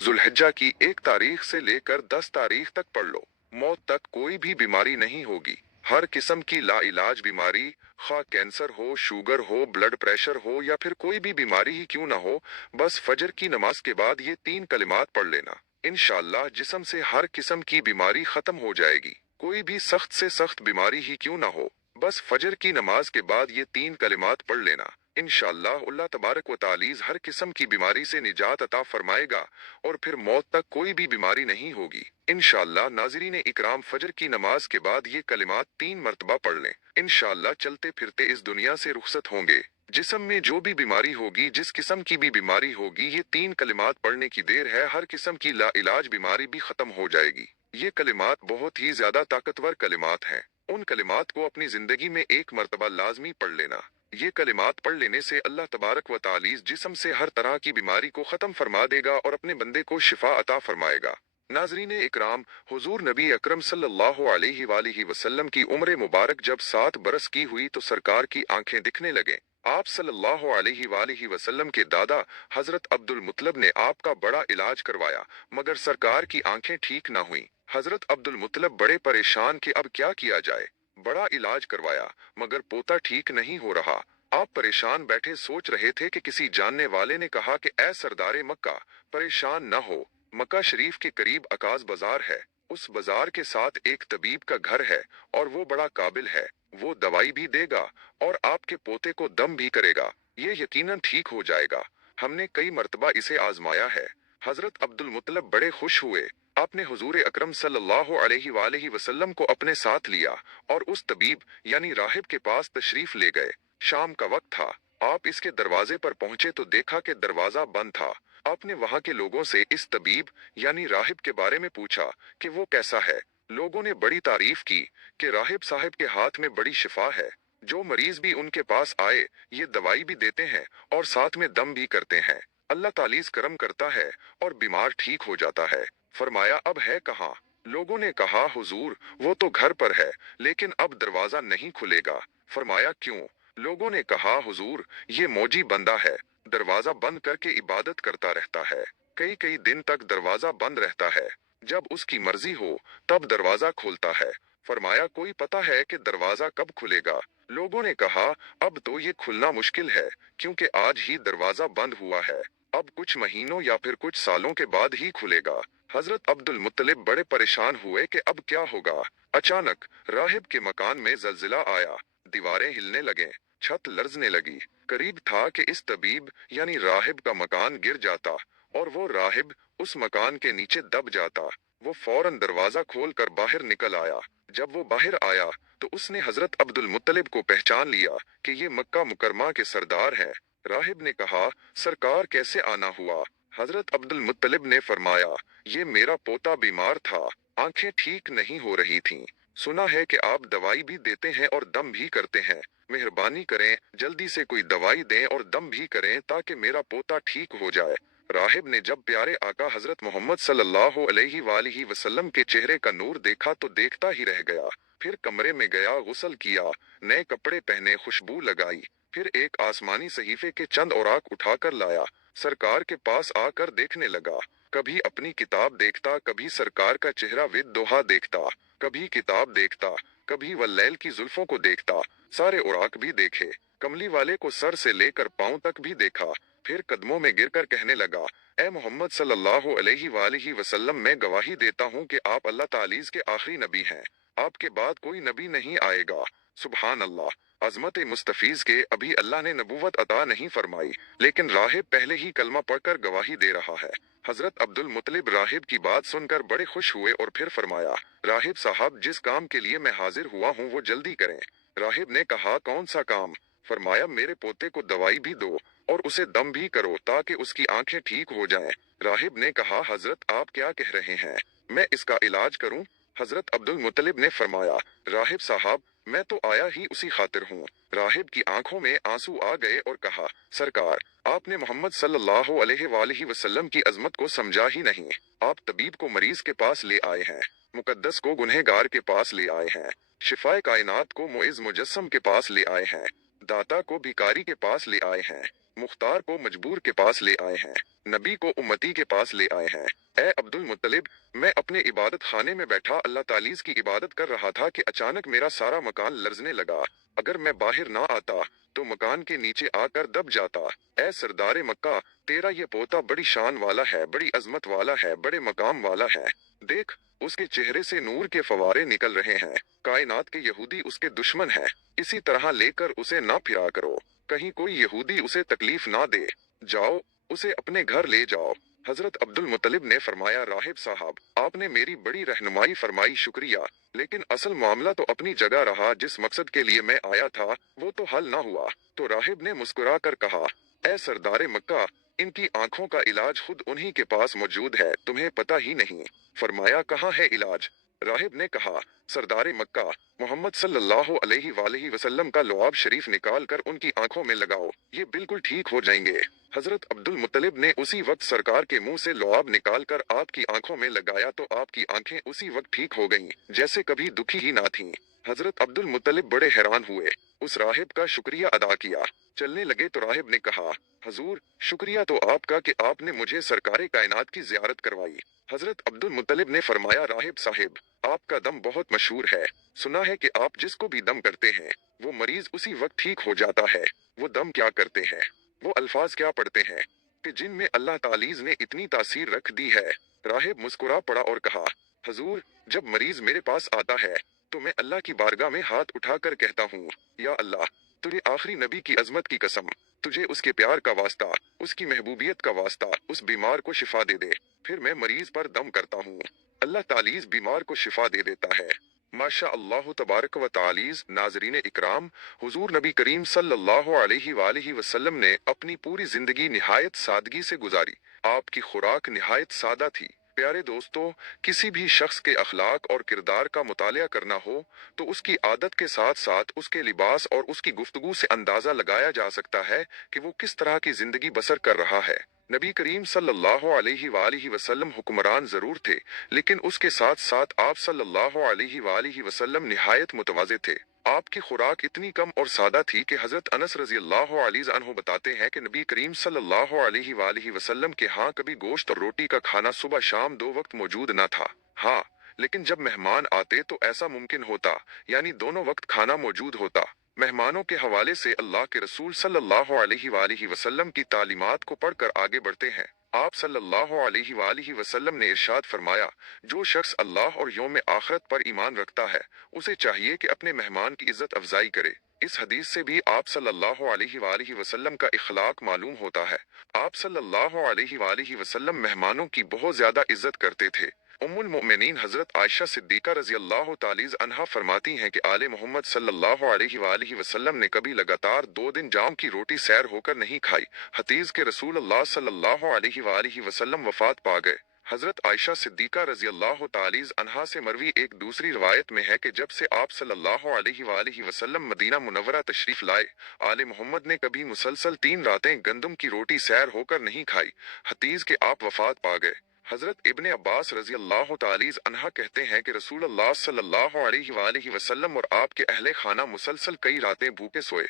जुल्हिज्जा की 1 तारीख से लेकर 10 तारीख तक पढ़ लो। मौत तक कोई भी बीमारी नहीं होगी। हर किस्म की लाइलाज बीमारी, खा कैंसर हो, शुगर हो, ब्लड प्रेशर हो या फिर कोई भी बीमारी ही क्यों ना हो, बस फजर की नमाज के बाद ये 3 कलिमात पढ़ लेना। इंशाअल्लाह जिस्म से हर किस्म की बीमारी खत्म हो जाएगी। कोई भी सख्त से सख्त बीमारी ही क्यों ना हो, बस फजर की नमाज के बाद ये 3 कलिमात पढ़ लेना। इंशाअल्लाह अल्लाह तबारक व तालीज़ हर किस्म की बीमारी से निजात अता फरमाएगा और फिर मौत तक कोई भी बीमारी नहीं होगी। इंशाअल्लाह नाज़रीन इकराम फजर की नमाज के बाद ये कलिमात 3 मरतबा पढ़ लें। इंशाअल्लाह चलते फिरते इस दुनिया से रुखसत होंगे। जिस्म में जो भी बीमारी होगी, जिस किस्म की भी बीमारी होगी, ये 3 कलिमात पढ़ने की देर है, हर किस्म की लाइलाज बीमारी भी खत्म हो जाएगी। ये कलिमात बहुत ही ज्यादा ताकतवर कलिमात हैं। उन कलिमात को अपनी जिंदगी में 1 मरतबा लाजमी पढ़ लेना। ये कलिमात पढ़ लेने से अल्लाह तबारक व तालीज़ जिस्म से हर तरह की बीमारी को खत्म फरमा देगा और अपने बंदे को शिफा अता फरमाएगा। नाजरीन इकराम, हुजूर नबी अकरम सल्लल्लाहु अलैहि वसल्लम की उम्र मुबारक जब 7 बरस की हुई तो सरकार की आंखें दिखने लगे। आप सल्लल्लाहु अलैहि वसल्लम के दादा हजरत अब्दुल मुत्तलिब ने आपका बड़ा इलाज करवाया, मगर सरकार की आंखें ठीक ना हुई। हजरत अब्दुल मुत्तलिब बड़े परेशान कि अब क्या किया जाए। बड़ा इलाज करवाया मगर पोता ठीक नहीं हो रहा। आप परेशान बैठे सोच रहे थे कि किसी जानने वाले ने कहा कि ऐ सरदारे मक्का, परेशान न हो। मक्का शरीफ के करीब अकाज बाजार है। उस बाजार के साथ एक तबीब का घर है और वो बड़ा काबिल है। वो दवाई भी देगा और आपके पोते को दम भी करेगा। ये यकीनन ठीक हो जाएगा। हमने कई मर्तबा इसे आजमाया है। हजरत अब्दुल मुत्तलिब बड़े खुश हुए। आपने हुजूर अकरम सल्लल्लाहु अलैहि वसल्लम को अपने साथ लिया और उस तबीब यानी राहिब के पास तशरीफ ले गए। शाम का वक्त था। आप इसके दरवाजे पर पहुंचे तो देखा कि दरवाजा बंद था। आपने वहां के लोगों से इस तबीब यानी राहिब के बारे में पूछा कि वो कैसा है। लोगों ने बड़ी तारीफ की कि राहिब साहब के हाथ में बड़ी शिफा है। जो मरीज भी उनके पास आए, ये दवाई भी देते हैं और साथ में दम भी करते हैं। अल्लाह तालीज करम करता है और बीमार ठीक हो जाता है। फरमाया अब है कहाँ? लोगों ने कहा हुजूर वो तो घर पर है, लेकिन अब दरवाजा नहीं खुलेगा। फरमाया क्यों? लोगों ने कहा हुजूर ये मौजी बंदा है, दरवाजा बंद करके इबादत करता रहता है। कई कई दिन तक दरवाजा बंद रहता है। जब उसकी मर्जी हो तब दरवाजा खोलता है। फरमाया कोई पता है कि दरवाजा कब खुलेगा? लोगों ने कहा अब तो ये खुलना मुश्किल है, क्योंकि आज ही दरवाजा बंद हुआ है। अब कुछ महीनों या फिर कुछ सालों के बाद ही खुलेगा। हजरत अब्दुल मुत्तलिब बड़े परेशान हुए कि अब क्या होगा। अचानक राहिब के मकान में जलजिला आया। दीवारें हिलने लगे, छत लर्जने लगी। करीब था कि इस तबीब यानी राहिब का मकान गिर जाता और वो राहिब उस मकान के नीचे दब जाता। वो फौरन दरवाजा खोल कर बाहर निकल आया। जब वो बाहर आया तो उसने हजरत अब्दुल मुत्तलिब को पहचान लिया कि ये मक्का मुकरमा के सरदार हैं। राहिब ने कहा सरकार कैसे आना हुआ? हजरत अब्दुल मुत्तलिब ने फरमाया ये मेरा पोता बीमार था, आंखें ठीक नहीं हो रही थीं। सुना है कि आप दवाई भी देते हैं और दम भी करते हैं। मेहरबानी करें जल्दी से कोई दवाई दें और दम भी करें ताकि मेरा पोता ठीक हो जाए। राहिब ने जब प्यारे आका हजरत मोहम्मद सल्लल्लाहु अलैहि वसल्लम के चेहरे का नूर देखा तो देखता ही रह गया। फिर कमरे में गया, गुस्ल किया, नए कपड़े पहने, खुशबू लगाई। फिर एक आसमानी सहीफे के चंद औराक उठाकर लाया। सरकार के पास आकर देखने लगा। कभी अपनी किताब देखता, कभी सरकार का चेहरा विद दोहा देखता, कभी किताब देखता, कभी वल्लैल की जुल्फों को देखता। सारे औराक भी देखे, कमली वाले को सर से लेकर पांव तक भी देखा। फिर कदमों में गिरकर कहने लगा ए मोहम्मद सल्लल्लाहु अलैहि वसल्लम, मैं गवाही देता हूँ कि आप अल्लाह तालीज के आखिरी नबी हैं। आपके बाद कोई नबी नहीं आएगा। सुभान अल्लाह। अजमत मुस्तफीज के अभी अल्लाह ने नबूवत अता नहीं फरमाई, लेकिन राहिब पहले ही कलमा पढ़कर गवाही दे रहा है। हजरत अब्दुल मुत्तलिब राहिब की बात सुनकर बड़े खुश हुए और फिर फरमाया राहिब साहब जिस काम के लिए मैं हाजिर हुआ हूँ वो जल्दी करें। राहिब ने कहा कौन सा काम? फरमाया मेरे पोते को दवाई भी दो और उसे दम भी करो ताकि उसकी आंखें ठीक हो जाएं। राहिब ने कहा हजरत आप क्या कह रहे हैं, मैं इसका इलाज करूं? हजरत अब्दुल मुत्तलिब ने फरमाया राहिब साहब मैं तो आया ही उसी खातिर हूँ। राहिब की आंखों में आंसू आ गए और कहा सरकार आपने मोहम्मद सल्लल्लाहु अलैहि वसल्लम की अजमत को समझा ही नहीं। आप तबीब को मरीज के पास ले आए हैं, मुकद्दस को गुनहगार के पास ले आए हैं, शिफाए कायनात को मुइज मुजस्सम के पास ले आए हैं, दाता को भिखारी के पास ले आए हैं, मुख्तार को मजबूर के पास ले आए हैं, नबी को उम्मती के पास ले आए हैं। ए अब्दुल मुत्तलिब, मैं अपने इबादत खाने में बैठा अल्लाह तालीज़ की इबादत कर रहा था कि अचानक मेरा सारा मकान लर्जने लगा। अगर मैं बाहर ना आता तो मकान के नीचे आकर दब जाता। ए सरदारे मक्का, तेरा ये पोता बड़ी शान वाला है, बड़ी अजमत वाला है, बड़े मकाम वाला है। देख, उसके चेहरे से नूर के फवारे निकल रहे हैं। कायनात के यहूदी उसके दुश्मन हैं। इसी तरह लेकर उसे ना फिरा करो, कहीं कोई यहूदी उसे तकलीफ ना दे। जाओ, उसे अपने घर ले जाओ। हजरत अब्दुल मुत्तलिब ने फरमाया, राहिब साहब, आपने मेरी बड़ी रहनुमाई फरमाई, शुक्रिया, लेकिन असल मामला तो अपनी जगह रहा। जिस मकसद के लिए मैं आया था वो तो हल ना हुआ। तो राहिब ने मुस्कुरा कर कहा, ए सरदारे मक्का, इनकी आंखों का इलाज खुद उन्हीं के पास मौजूद है, तुम्हें पता ही नहीं। फरमाया, कहाँ है इलाज? राहिब ने कहा, सरदारे मक्का, मोहम्मद सल्लल्लाहु अलैहि वालैहि वसल्लम का लुआब शरीफ निकाल कर उनकी आंखों में लगाओ, ये बिल्कुल ठीक हो जाएंगे। हजरत अब्दुल मुत्तलिब ने उसी वक्त सरकार के मुंह से लुआब निकाल कर आपकी आंखों में लगाया तो आपकी आंखें उसी वक्त ठीक हो गईं, जैसे कभी दुखी ही ना थीं। हजरत अब्दुल मुत्तलिब बड़े हैरान हुए, उस राहिब का शुक्रिया अदा किया। चलने लगे तो राहिब ने कहा, हजूर, शुक्रिया तो आपका कि आपने मुझे सरकारे कायनात की जियारत करवाई। हजरत अब्दुल मुत्तलिब ने फरमाया, राहिब साहिब, आपका दम बहुत मशहूर है। सुना है कि आप जिसको भी दम करते हैं वो मरीज उसी वक्त ठीक हो जाता है। वो दम क्या करते हैं, वो अल्फाज क्या पढ़ते हैं कि जिनमें अल्लाह तालीज ने इतनी तासीर रख दी है? राहिब मुस्कुरा पड़ा और कहा, हजूर, जब मरीज मेरे पास आता है तो मैं अल्लाह की बारगाह में हाथ उठाकर कहता हूँ, या अल्लाह, तुझे आखिरी नबी की अजमत की कसम, तुझे उसके प्यार का वास्ता, उसकी महबूबियत का वास्ता, उस बीमार को शिफा दे दे। फिर मैं मरीज पर दम करता हूँ, अल्लाह तालीज बीमार को शिफा दे देता है। माशा अल्लाह तबारक व तालीज। नाजरीन इकराम, हुजूर नबी करीम सल्लल्लाहु अलैहि वालैहि वसल्लम ने अपनी पूरी जिंदगी निहायत सादगी से गुजारी। आपकी खुराक निहायत सादा थी। प्यारे दोस्तों, किसी भी शख्स के अखलाक और किरदार का मुतालिया करना हो तो उसकी आदत के साथ साथ उसके लिबास और उसकी गुफ्तगू से अंदाजा लगाया जा सकता है कि वो किस तरह की जिंदगी बसर कर रहा है। नबी करीम सल्लल्लाहु अलैहि वालैहि वसल्लम हुक्मरान जरूर थे, लेकिन उसके साथ साथ आप सल्लल्लाहु अलैहि वालैहि वसल्लम निहायत मुतवाज़े थे। आपकी खुराक इतनी कम और सादा थी कि हजरत अनस रजी अल्लाह अन्हु बताते हैं कि नबी करीम सल्लल्लाहु अलैहि वालैहि वसल्लम के यहाँ कभी गोश्त और रोटी का खाना सुबह शाम दो वक्त मौजूद न था। हाँ, लेकिन जब मेहमान आते तो ऐसा मुमकिन होता, यानी दोनों वक्त खाना मौजूद होता। मेहमानों के हवाले से अल्लाह के रसूल सल्लल्लाहु अलैहि वालैहि वसल्लम की तालीमात को पढ़कर आगे बढ़ते हैं। आप सल्लल्लाहु अलैहि वालैहि वसल्लम ने इरशाद फरमाया, जो शख्स अल्लाह और यौम आखिरत पर ईमान रखता है उसे चाहिए कि अपने मेहमान की इज्जत अफजाई करे। इस हदीस से भी आप सल्लल्लाहु अलैहि वालैहि वसल्लम का इखलाक मालूम होता है। आप सल्लल्लाहु अलैहि वालैहि वसल्लम मेहमानों की बहुत ज्यादा इज्जत करते थे। उम्मुल मोमिनीन हजरत आयशा सिद्दीका रजी अल्लाह तालीज अन्हा फरमाती हैं कि आले मोहम्मद सल्लल्लाहु अलैहि वालैहि वसल्लम ने कभी लगातार 2 दिन जाम की रोटी सैर होकर नहीं खाई। हतीज के रसूल अल्लाह सल्लल्लाहु अलैहि वालैहि वसल्लम वफात पा गए। हजरत आयशा सिद्दीका रजी अल्लाह तालीज अन्हा से मरवी एक दूसरी रवायत में है कि जब से आप सल्लल्लाहु अलैहि वालैहि वसल्लम मदीना मुनव्वरा तशरीफ लाए, आले मोहम्मद ने कभी मुसलसल 3 रातें गंदम की रोटी सैर होकर नहीं खाई। हतीज के आप वफात पा गए। हजरत इब्ने अब्बास रजी अल्लाह तालीज अन्हा कहते हैं कि रसूल अल्लाह सल्लल्लाहु अलैहि वालैहि वसल्लम और आपके अहले खाना मुसलसल कई रातें भूखे सोए।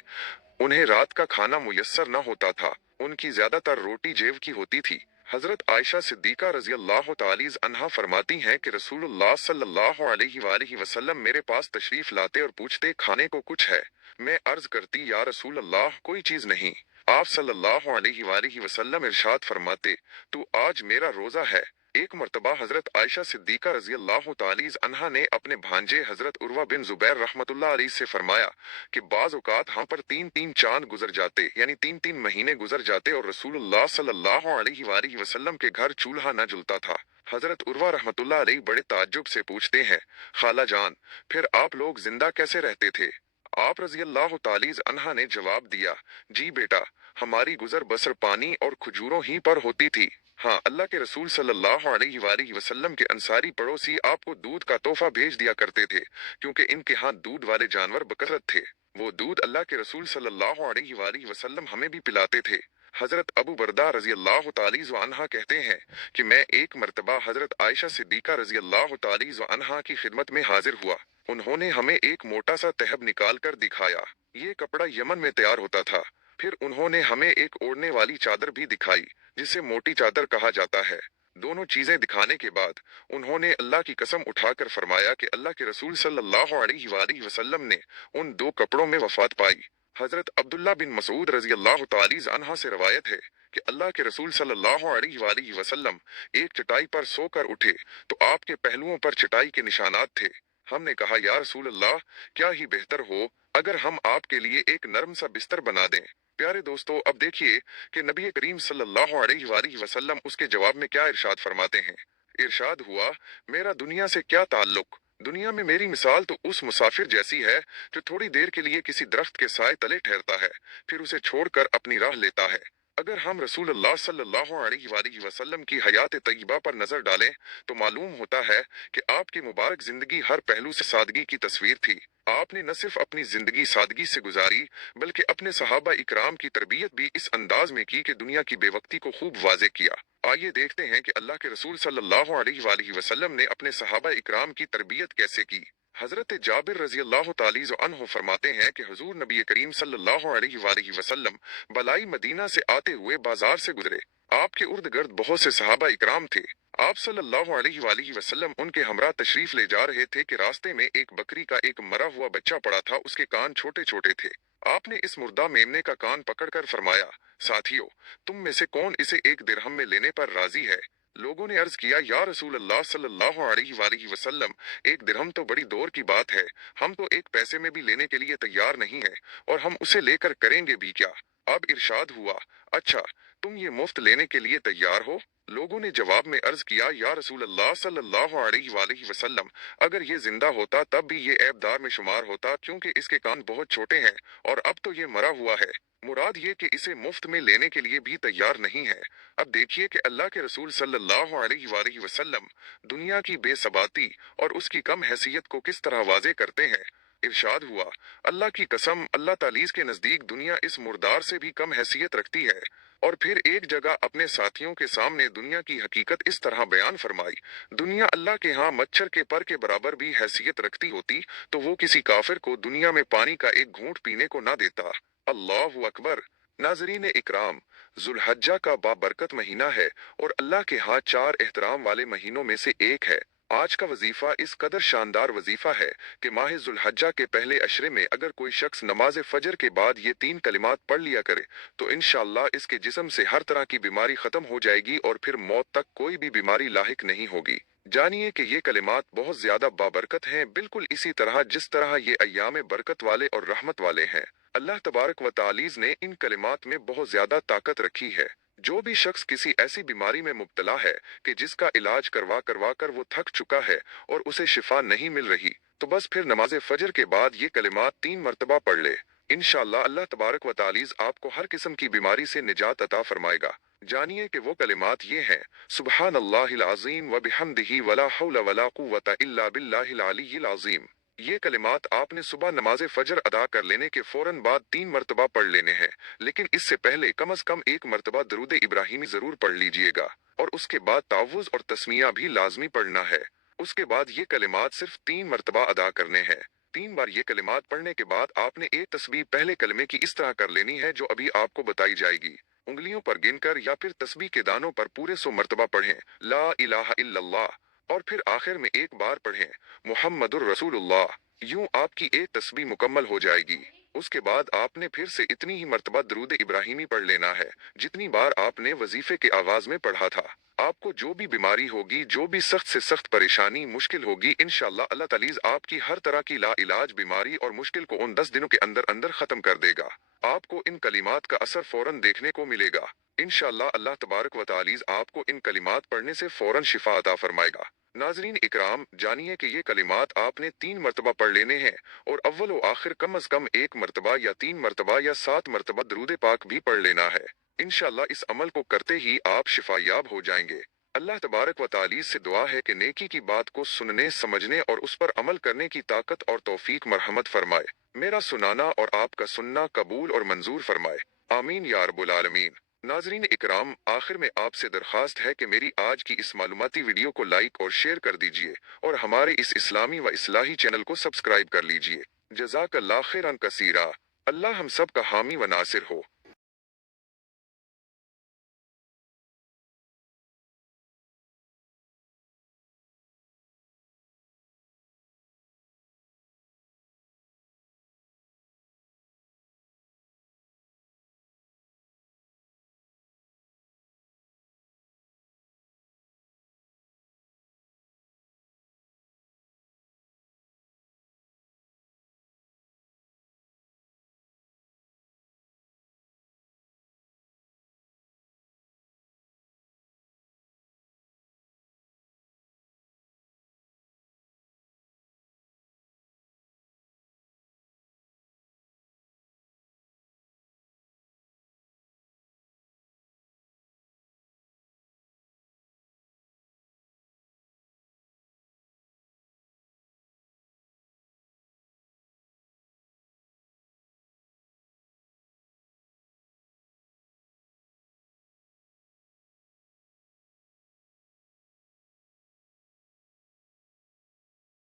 उन्हें रात का खाना मुयस्सर न होता था। उनकी ज्यादातर रोटी जेव की होती थी। हजरत आयशा सिद्दीका रजी अल्लाह तालीज अन्हा फरमाती हैं कि रसूलुल्लाह सल्लल्लाहु अलैहि वालैहि वसल्लम मेरे पास तशरीफ लाते और पूछते, खाने को कुछ है? मैं अर्ज करती, या रसूल अल्लाह, कोई चीज नहीं। आप सल्लल्लाहु अलैहि वालैहि वसल्लम इरशाद फरमाते, तू आज मेरा रोजा है। एक मर्तबा हजरत आयशा सिद्दीका रजी अल्लाह तालीज अन्हा ने अपने भांजे हजरत उर्वा बिन जुबैर रहमतुल्लाह अलैहि से फरमाया कि बाज औकात हम पर 3-3 चांद गुजर जाते, यानी 3-3 महीने गुजर जाते और रसूलुल्लाह सल्लल्लाहु अलैहि वालैहि वसल्लम के घर चूल्हा न जलता था। हजरत उर्वा रहमतुल्लाह अलैहि बड़े ताज्जुब से पूछते हैं, खाला जान, फिर आप लोग जिंदा कैसे रहते थे? आप रजी अल्लाह तालीज अन्हा ने जवाब दिया, जी बेटा, हमारी गुजर बसर पानी और खजूरों ही पर होती थी। हाँ, अल्लाह के रसूल सल्लल्लाहु अलैहि वालैहि वसल्लम के अंसारी पड़ोसी आपको दूध का तोहफा भेज दिया करते थे, क्योंकि इनके हाथ दूध वाले जानवर बकरत थे। वो दूध अल्लाह के रसूल सल्लल्लाहु अलैहि वालैहि वसल्लम हमें भी पिलाते थे। हजरत अबू बरदा रजी अल्लाह तालीज अन्हा कहते हैं कि मैं एक मर्तबा हजरत आयशा सिद्दीका रजी अल्लाह तालीज अन्हा की खिदमत में हाजिर हुआ। उन्होंने हमें एक मोटा सा तहब निकाल कर दिखाया। ये कपड़ा यमन में तैयार होता था। फिर उन्होंने हमें एक ओढ़ने वाली चादर भी दिखाई, जिसे मोटी चादर कहा जाता है। दोनों चीजें दिखाने के बाद उन्होंने अल्लाह की कसम उठाकर फरमाया कि अल्लाह के रसूल सल्लल्लाहु अलैहि वसल्लम ने उन दो कपड़ों में वफात पाई। हजरत अब्दुल्ला बिन मसूद रजी अल्लाह तआला अन्हा से रवायत है कि अल्लाह के रसूल सल्लल्लाहु अलैहि वसल्लम एक चटाई पर सोकर उठे तो आपके पहलुओं पर चटाई के निशानात थे। हमने कहा, या रसूल अल्लाह, क्या ही बेहतर हो अगर हम आपके लिए एक नरम सा बिस्तर बना दें। प्यारे दोस्तों, अब देखिए कि नबी करीम सल्लल्लाहु अलैहि वसल्लम उसके जवाब में क्या इरशाद फरमाते हैं। इरशाद हुआ, मेरा दुनिया से क्या ताल्लुक। दुनिया में मेरी मिसाल तो उस मुसाफिर जैसी है जो थोड़ी देर के लिए किसी दरख्त के साए तले ठहरता है, फिर उसे छोड़कर अपनी राह लेता है। अगर हम रसूलुल्लाह सल्लल्लाहु अलैहि वसल्लम की हयात तय्यबा पर नजर डालें तो मालूम होता है कि आपकी मुबारक जिंदगी हर पहलू से सादगी की तस्वीर थी। आपने न सिर्फ अपनी जिंदगी सादगी से गुजारी, बल्कि अपने सहाबा इकराम की तरबियत भी इस अंदाज में की कि दुनिया की बेवक्ती को खूब वाजे किया। आइए देखते हैं कि अल्लाह के रसूल सल्लल्लाहु अलैहि वसल्लम ने अपने सहाबा इकराम की तरबियत कैसे की। हजरत जाबिर रजी अल्लाह तआला अन्हु फरमाते हैं कि हुजूर नबी करीम सल्लल्लाहु अलैहि वसल्लम बलाई मदीना से आते हुए बाजार से गुजरे। आपके उर्द गर्द बहुत से सहाबा इकराम थे। आप सल्लल्लाहु अलैहि वसल्लम उनके हमरा तशरीफ ले जा रहे थे कि रास्ते में एक बकरी का एक मरा हुआ बच्चा पड़ा था, उसके कान छोटे छोटे थे। आपने इस मुर्दा मेमने का कान पकड़कर फरमाया, साथियों, तुम में से कौन इसे एक दिरहम में लेने पर राजी है। लोगों ने अर्ज किया, या रसूल अल्लाह सल्लल्लाहु अलैहि वसल्लम, एक दिरहम तो बड़ी दौर की बात है, हम तो एक पैसे में भी लेने के लिए तैयार नहीं है, और हम उसे लेकर करेंगे भी क्या। अब इरशाद हुआ, अच्छा, तुम ये मुफ्त लेने के लिए तैयार हो। लोगों ने जवाब में अर्ज किया, या रसूल अल्लाह सल्लल्लाहु अलैहि वसल्लम, अगर ये जिंदा होता तब भी ये ऐबदार में शुमार होता, क्योंकि इसके कान बहुत छोटे हैं और अब तो ये मरा हुआ है। मुराद ये कि इसे मुफ्त में लेने के लिए भी तैयार नहीं है। अब देखिए कि अल्लाह के रसूल सल्लल्लाहु अलैहि वसल्लम दुनिया की बेसबाती और उसकी कम हैसियत को किस तरह वाजे करते हैं। इरशाद हुआ, अल्लाह की कसम, अल्लाह तालीस के नजदीक दुनिया इस मुर्दार से भी कम हैसियत रखती है। और फिर एक जगह अपने साथियों के सामने दुनिया की हकीकत इस तरह बयान फरमाई, दुनिया अल्लाह के यहाँ मच्छर के पर के बराबर भी हैसियत रखती होती तो वो किसी काफिर को दुनिया में पानी का एक घूंट पीने को ना देता। अल्लाहु अकबर। नाजरीन इकराम, जुल्हज्जा का बाबरकत महीना है और अल्लाह के यहाँ चार एहतराम वाले महीनों में से एक है। आज का वजीफा इस कदर शानदार वजीफा है कि माह जुल्हज्जा के पहले अशरे में अगर कोई शख्स नमाज फजर के बाद ये तीन कलिमात पढ़ लिया करे तो इंशाअल्लाह इसके जिस्म से हर तरह की बीमारी खत्म हो जाएगी और फिर मौत तक कोई भी बीमारी लाहिक नहीं होगी। जानिए कि ये कलिमात बहुत ज्यादा बाबरकत हैं, बिल्कुल इसी तरह जिस तरह ये अय्याम बरकत वाले और रहमत वाले हैं। अल्लाह तबारक व तालीज ने इन कलिमात में बहुत ज्यादा ताकत रखी है। जो भी शख्स किसी ऐसी बीमारी में मुब्तला है कि जिसका इलाज करवा करवा कर वो थक चुका है और उसे शिफा नहीं मिल रही, तो बस फिर नमाज फजर के बाद ये कलिमात 3 मरतबा पढ़ ले। इंशाअल्लाह अल्लाह तबारक व तालीज आपको हर किस्म की बीमारी से निजात अता फरमाएगा। जानिए कि वो कलिमात ये हैं, सुब्हानल्लाहिल अज़ीम व बिहम्दिही वला हौला वला कुव्वता इल्ला बिल्लाहिल अलिय्यिल अज़ीम। ये कलिमात आपने सुबह नमाज फजर अदा कर लेने के फौरन बाद 3 मरतबा पढ़ लेने हैं, लेकिन इससे पहले कम अज कम 1 मरतबा दरूद इब्राहिमी जरूर पढ़ लीजिएगा और उसके बाद तावुज़ और तस्मिया भी लाजमी पढ़ना है। उसके बाद ये कलिमात सिर्फ 3 मरतबा अदा करने हैं। 3 बार ये कलिमात पढ़ने के बाद आपने एक तस्बीह पहले कलमे की इस तरह कर लेनी है जो अभी आपको बताई जाएगी। उंगलियों पर गिनकर या फिर तस्बीह के दानों पर पूरे 100 मरतबा पढ़ें, ला इलाहा इल्लल्लाह, और फिर आखिर में एक बार पढ़ें, मुहम्मदुर रसूलुल्लाह। यूं आपकी एक तस्बीह मुकम्मल हो जाएगी। उसके बाद आपने फिर से इतनी ही मर्तबा दरूद इब्राहिमी पढ़ लेना है जितनी बार आपने वजीफे के आगाज में पढ़ा था। आपको जो भी बीमारी होगी, जो भी सख्त से सख्त परेशानी मुश्किल होगी, इंशाअल्लाह अल्लाह तालीज आपकी हर तरह की ला इलाज बीमारी और मुश्किल को उन 10 दिनों के अंदर अंदर खत्म कर देगा। आपको इन कलिमात का असर फौरन देखने को मिलेगा। इंशाअल्लाह अल्लाह तबारक व तालीज आपको इन कलिमात पढ़ने से फौरन शिफा अता फरमाएगा। नाजरीन इकराम, जानिए कि ये कलिमात आपने 3 मरतबा पढ़ लेने हैं और अव्वल व आखिर कम अज कम 1 मरतबा या 3 मरतबा या 7 मरतबा दरूद पाक भी पढ़ लेना है। इंशाअल्लाह इस अमल को करते ही आप शिफायाब हो जाएंगे। अल्लाह तबारक व तालीज से दुआ है कि नेकी की बात को सुनने, समझने और उस पर अमल करने की ताकत और तौफीक मरहमत फरमाए। मेरा सुनाना और आपका सुनना कबूल और मंजूर फरमाए। आमीन या रब्बुल आलमीन। नाजरीन इकराम, आखिर में आपसे दरखास्त है कि मेरी आज की इस मालूमाती वीडियो को लाइक और शेयर कर दीजिए और हमारे इस इस्लामी व इस्लाही चैनल को सब्सक्राइब कर लीजिए। जज़ाकल्लाह खैरन कसीरा। अल्लाह हम सब का हामी व नासिर हो।